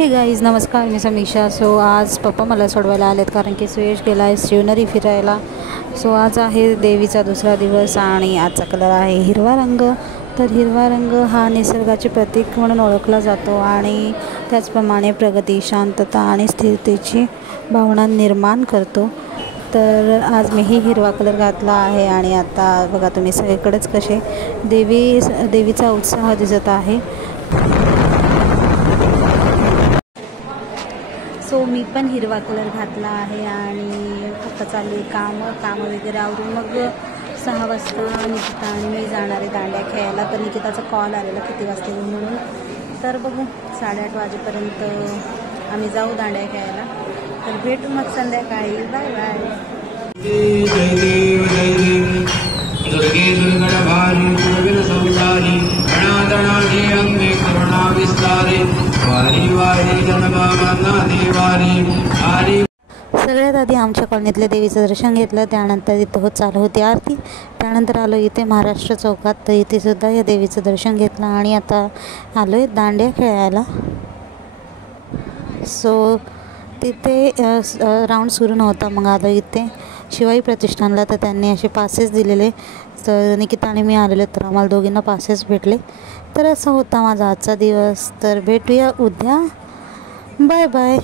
हे गाईज नमस्कार, मी समीक्षा. सो आज पप्पा मला सोडवायला आलेत कारण की सुयश गेला आहे शिवनेरी फिरायला. सो आज आहे देवीचा दुसरा दिवस आणि आजचा कलर आहे हिरवा रंग. तर हिरवा रंग हा निसर्गाचे प्रतीक म्हणून ओळखला जातो आणि त्याचप्रमाणे प्रगती, शांतता आणि स्थिरतेची भावना निर्माण करतो. तर आज मीही हिरवा कलर घातला आहे आणि आता बघा तुम्ही सगळीकडेच कसे देवीचा उत्साह दिसत आहे. सो मी पण हिरवा कलर घातला आहे आणि आता चालली कामं वगैरे आवरून मग 6 वाजता निकिता आणि मी जाणार आहे दांड्या खेळायला. तर निकिताचा कॉल आलेला किती वाजता येऊन म्हणून. तर बघू 8:30 वाजेपर्यंत आम्ही जाऊ दांड्या खेळायला. तर भेटू मग संध्याकाळी. Bye bye. जय देव दुर्गे दुर्गणभारी दुर्विन संसारी गणाधनाढ्ये अंबे करुणा विस्तारे वारी वारी जन्ममरना देवारी आरी. सगळ्यात आधी आमच्या कॉलनीतल्या देवीचं दर्शन घेतलं. त्यानंतर इथं चालू होती आरती. त्यानंतर आलो इथे महाराष्ट्र चौकात. तर इथे सुद्धा या देवीचं दर्शन घेतलं आणि आता आलो आहे दांड्या खेळायला. सो तिथे राऊंड सुरू नव्हता. मग आलो इथे शिवाई प्रतिष्ठानला. तर त्यांनी असे पासेस दिलेले. तर निकिता आणि मी आलेले तर आम्हाला दोघींना पासेस भेटले. तर असा होता माझा आजचा दिवस. तर भेटूया उद्या. Bye bye.